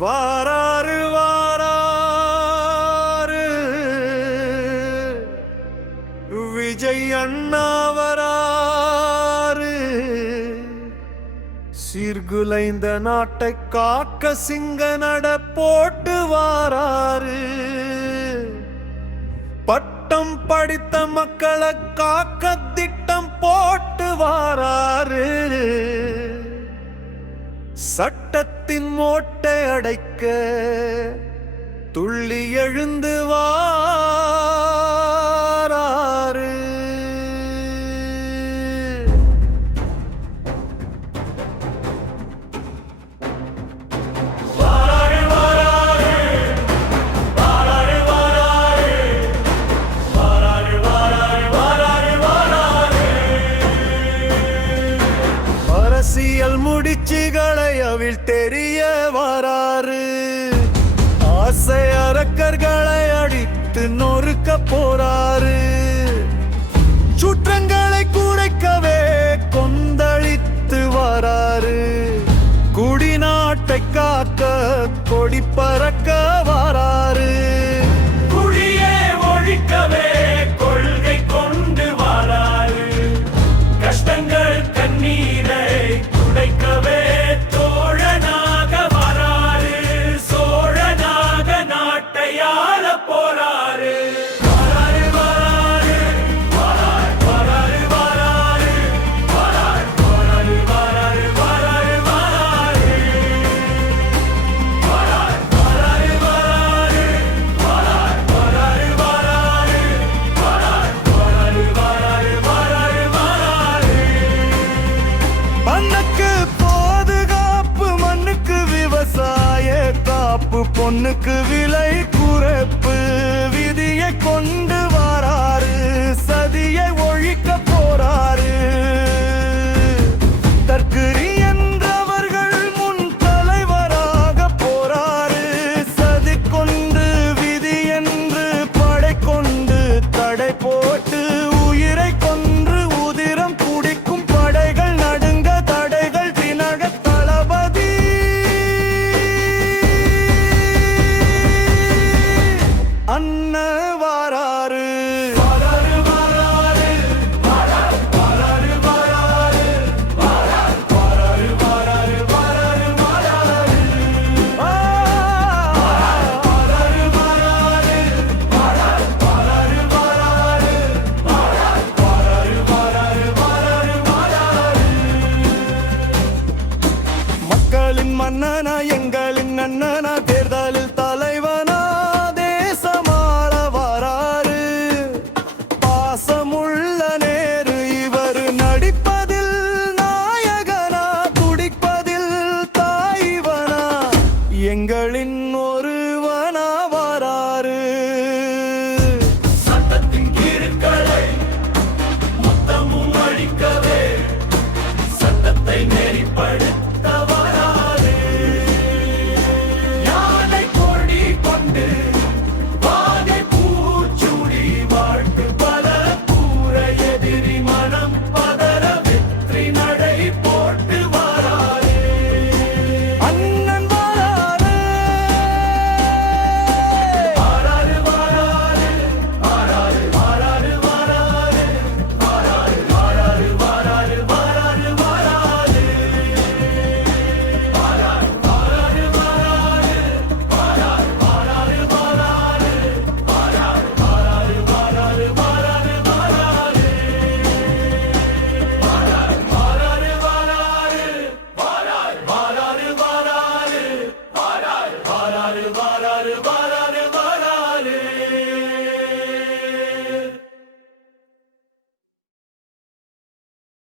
வாராரு வாராரு விஜய் அண்ணா வராரு. சீர்குலைந்த நாட்டை காக்க சிங்க நட போட்டு வாராரு. பட்டம் படித்த மக்களை காக்க திட்டம் போட்டு வாராரு. சட்டத்தின் மோட்டை அடைக்க துள்ளி எழுந்து வாராரு. அரசியல் முடிச்சுகளை அவில் தெரிய வராரு. ஆசை அரக்கர்களை அடித்து நொறுக்க போறாரு. சுற்றங்களை குறைக்கவே கொந்தளித்து வராரு. குடிநாட்டை காக்க கொடி பறக்க வராரு. குடியே ஒழிக்கவே கொள்கை கொண்டு வராரு. கஷ்டங்கள் கண்ணீரை துடைக்கவே தோழனாக வராரு. சோழனாக நாட்டை ஆள போறாரு. வராரு வராரு வராரு வராரு வராரு வராரு வராரு வராரு வராரு வராரு வராரு வராரு வராரு வராரு வராரு வராரு வராரு. மண்ணுக்கு பாதுகாப்பு, மண்ணுக்கு விவசாய காப்பு, பொண்ணுக்கு விலை குறைப்பு விதியை கொண்டு வராரு. சதியை ஒழிக்க போறாரு. தற்குறி என்றவர்கள் முன் தலைவராக போறாரு. சதி கொண்டு விதி என்று படை கொண்டு தடை போட்டு உயிரை கொன்று உதிரம் குடிக்கும் படைகள் நடுங்க தடைகள் தினக தளபதி. அண்ண வாராரு. வாராரு வாராரு வாராரு வாராரு வாராரு வாராரு வாராரு வாராரு வாராரு வாராரு வாராரு வாராரு வாராரு வாராரு வாராரு வாராரு வாராரு. மக்களின் மன்னனா எங்களின் அண்ணனா தேர்தலில் தலைவன்